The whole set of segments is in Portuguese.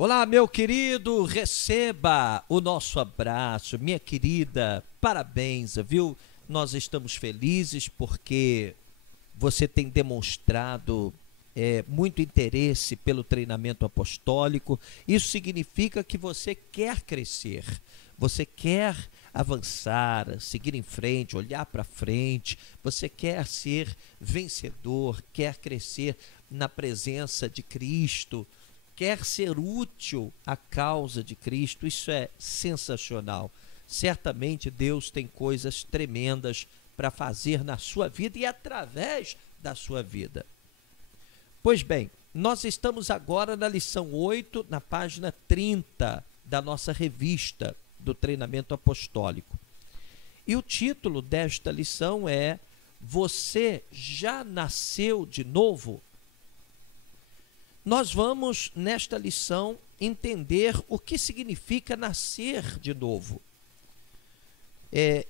Olá, meu querido, receba o nosso abraço, minha querida, parabéns, viu? Nós estamos felizes porque você tem demonstrado muito interesse pelo treinamento apostólico. Isso significa que você quer crescer, você quer avançar, seguir em frente, olhar para frente, você quer ser vencedor, quer crescer na presença de Cristo, quer ser útil à causa de Cristo. Isso é sensacional. Certamente Deus tem coisas tremendas para fazer na sua vida e através da sua vida. Pois bem, nós estamos agora na lição 8, na página 30 da nossa revista do treinamento apostólico. E o título desta lição é: Você já nasceu de novo? Nós vamos, nesta lição, entender o que significa nascer de novo.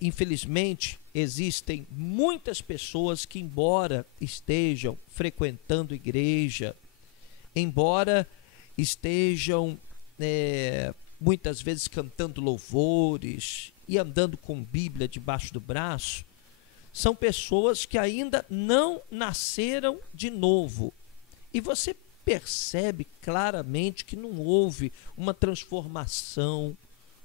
Infelizmente, existem muitas pessoas que, embora estejam frequentando igreja, embora estejam muitas vezes cantando louvores e andando com Bíblia debaixo do braço, são pessoas que ainda não nasceram de novo. E você percebe claramente que não houve uma transformação,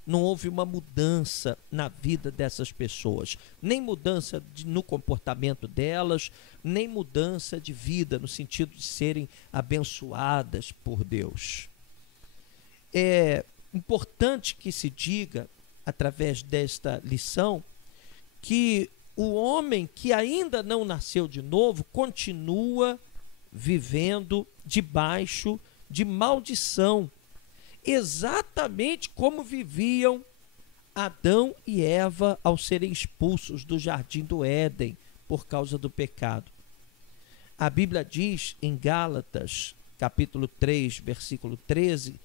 não houve uma mudança na vida dessas pessoas, nem mudança no comportamento delas, nem mudança de vida, no sentido de serem abençoadas por Deus. É importante que se diga, através desta lição, que o homem que ainda não nasceu de novo continua vivendo debaixo de maldição, exatamente como viviam Adão e Eva ao serem expulsos do jardim do Éden por causa do pecado. A Bíblia diz em Gálatas, capítulo 3, versículo 13,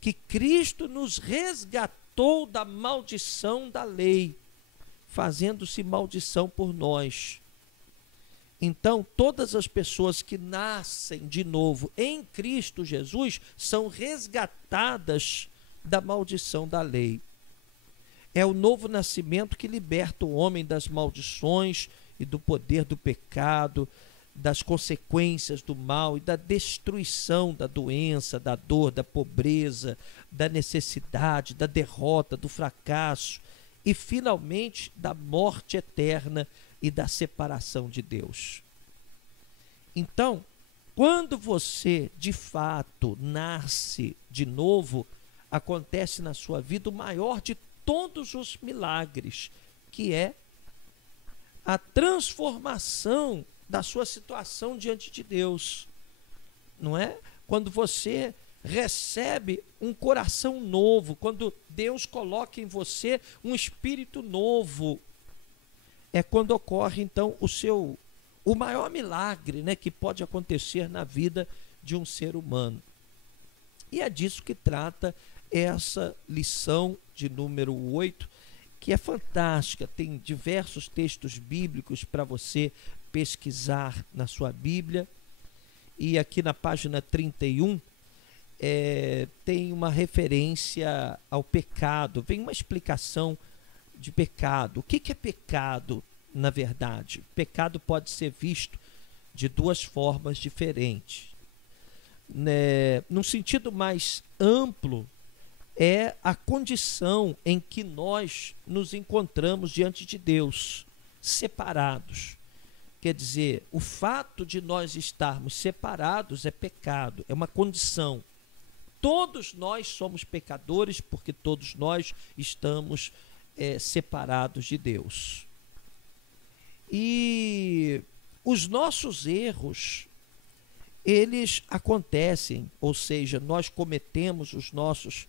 que Cristo nos resgatou da maldição da lei, fazendo-se maldição por nós. Então, todas as pessoas que nascem de novo em Cristo Jesus são resgatadas da maldição da lei. É o novo nascimento que liberta o homem das maldições e do poder do pecado, das consequências do mal e da destruição da doença, da dor, da pobreza, da necessidade, da derrota, do fracasso e, finalmente, da morte eterna e da separação de Deus. Então, quando você de fato nasce de novo, acontece na sua vida o maior de todos os milagres, que é a transformação da sua situação diante de Deus. Não é? Quando você recebe um coração novo, quando Deus coloca em você um espírito novo, é quando ocorre, então, o maior milagre, né, que pode acontecer na vida de um ser humano. E é disso que trata essa lição de número 8, que é fantástica. Tem diversos textos bíblicos para você pesquisar na sua Bíblia. E aqui na página 31, tem uma referência ao pecado, vem uma explicação de pecado. O que é pecado, na verdade? Pecado pode ser visto de duas formas diferentes. Num sentido mais amplo, é a condição em que nós nos encontramos diante de Deus, separados. Quer dizer, o fato de nós estarmos separados é pecado, é uma condição. Todos nós somos pecadores porque todos nós estamos separados de Deus. E os nossos erros, eles acontecem, ou seja, nós cometemos os nossos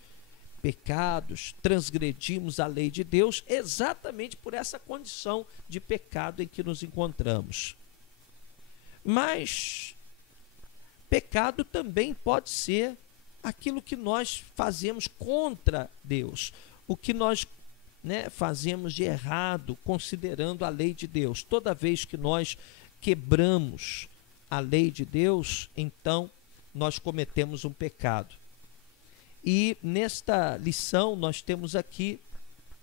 pecados, transgredimos a lei de Deus exatamente por essa condição de pecado em que nos encontramos. Mas pecado também pode ser aquilo que nós fazemos contra Deus, o que nós fazemos de errado considerando a lei de Deus. Toda vez que nós quebramos a lei de Deus, então nós cometemos um pecado. E nesta lição nós temos aqui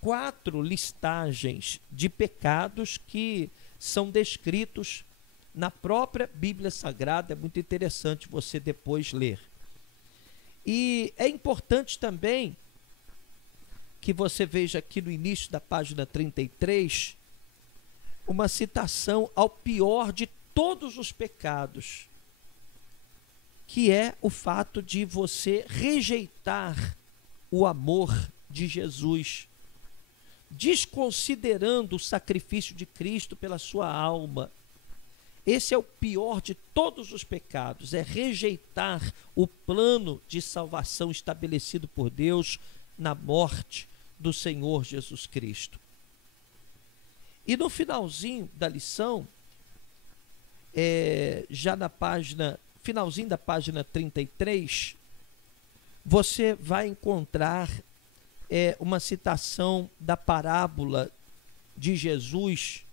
4 listagens de pecados que são descritos na própria Bíblia Sagrada. É muito interessante você depois ler. E é importante também que você veja aqui no início da página 33 uma citação ao pior de todos os pecados, que é o fato de você rejeitar o amor de Jesus, desconsiderando o sacrifício de Cristo pela sua alma. Esse é o pior de todos os pecados, é rejeitar o plano de salvação estabelecido por Deus na morte do Senhor Jesus Cristo. E no finalzinho da lição, já na finalzinho da página 33, você vai encontrar uma citação da parábola de Jesus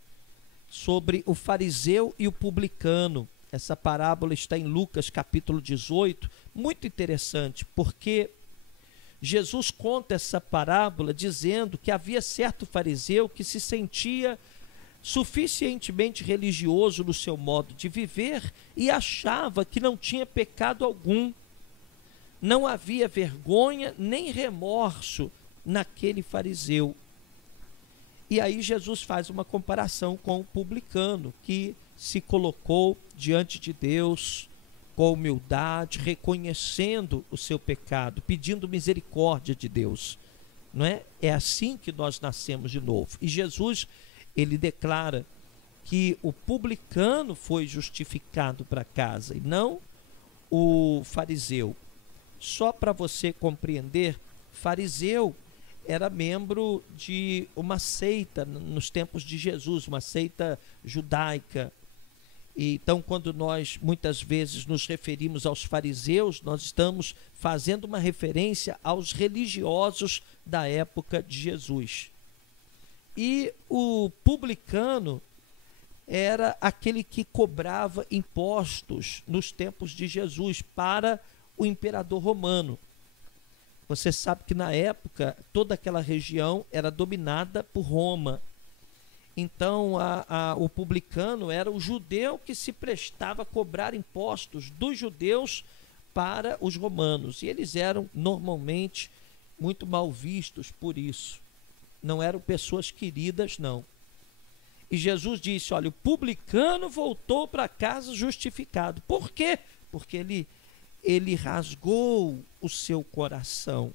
sobre o fariseu e o publicano. Essa parábola está em Lucas capítulo 18, muito interessante, porque Jesus conta essa parábola dizendo que havia certo fariseu que se sentia suficientemente religioso no seu modo de viver e achava que não tinha pecado algum. Não havia vergonha nem remorso naquele fariseu. E aí Jesus faz uma comparação com o publicano, que se colocou diante de Deus com humildade, reconhecendo o seu pecado, pedindo misericórdia de Deus. Não é? É assim que nós nascemos de novo. E Jesus, ele declara que o publicano foi justificado para casa e não o fariseu. Só para você compreender, fariseu era membro de uma seita nos tempos de Jesus, uma seita judaica. E então, quando nós muitas vezes nos referimos aos fariseus, nós estamos fazendo uma referência aos religiosos da época de Jesus. E o publicano era aquele que cobrava impostos nos tempos de Jesus para o imperador romano. Você sabe que na época toda aquela região era dominada por Roma. Então o publicano era o judeu que se prestava a cobrar impostos dos judeus para os romanos. E eles eram normalmente muito mal vistos por isso. Não eram pessoas queridas, não. E Jesus disse, olha, o publicano voltou para casa justificado. Por quê? Porque ele rasgou o seu coração.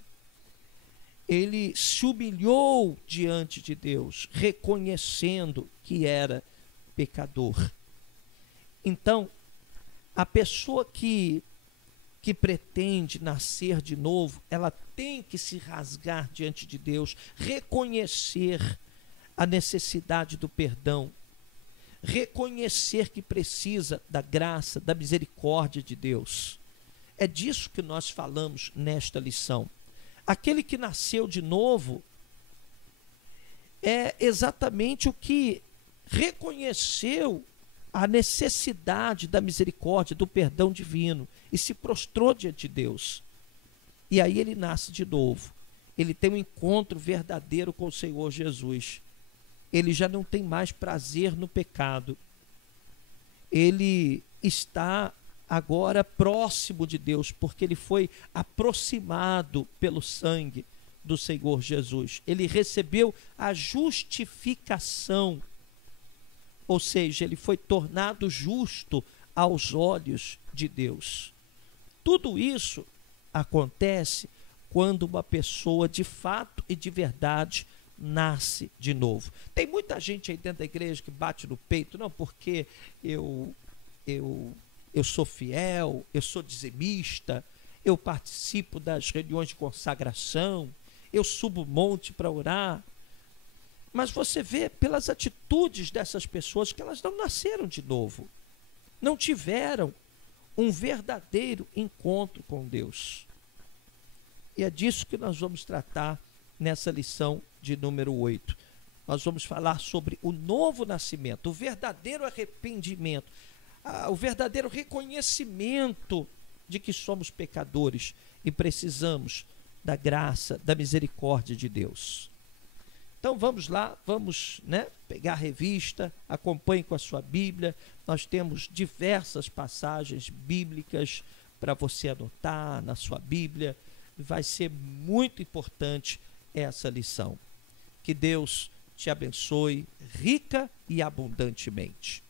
Ele se humilhou diante de Deus, reconhecendo que era pecador. Então, a pessoa que pretende nascer de novo, ela tem que se rasgar diante de Deus, reconhecer a necessidade do perdão, reconhecer que precisa da graça, da misericórdia de Deus. É disso que nós falamos nesta lição. Aquele que nasceu de novo é exatamente o que reconheceu a necessidade da misericórdia, do perdão divino e se prostrou diante de Deus. E aí ele nasce de novo. Ele tem um encontro verdadeiro com o Senhor Jesus. Ele já não tem mais prazer no pecado. Ele está agora próximo de Deus, porque ele foi aproximado pelo sangue do Senhor Jesus. Ele recebeu a justificação, ou seja, ele foi tornado justo aos olhos de Deus. Tudo isso acontece quando uma pessoa de fato e de verdade nasce de novo. Tem muita gente aí dentro da igreja que bate no peito, não, porque eu sou fiel, eu sou dizimista, eu participo das reuniões de consagração, eu subo o monte para orar. Mas você vê pelas atitudes dessas pessoas que elas não nasceram de novo, não tiveram um verdadeiro encontro com Deus. E é disso que nós vamos tratar nessa lição de número 8. Nós vamos falar sobre o novo nascimento, o verdadeiro arrependimento, o verdadeiro reconhecimento de que somos pecadores e precisamos da graça, da misericórdia de Deus. Então vamos lá, vamos, pegar a revista, acompanhe com a sua Bíblia. Nós temos diversas passagens bíblicas para você anotar na sua Bíblia. Vai ser muito importante essa lição. Que Deus te abençoe rica e abundantemente.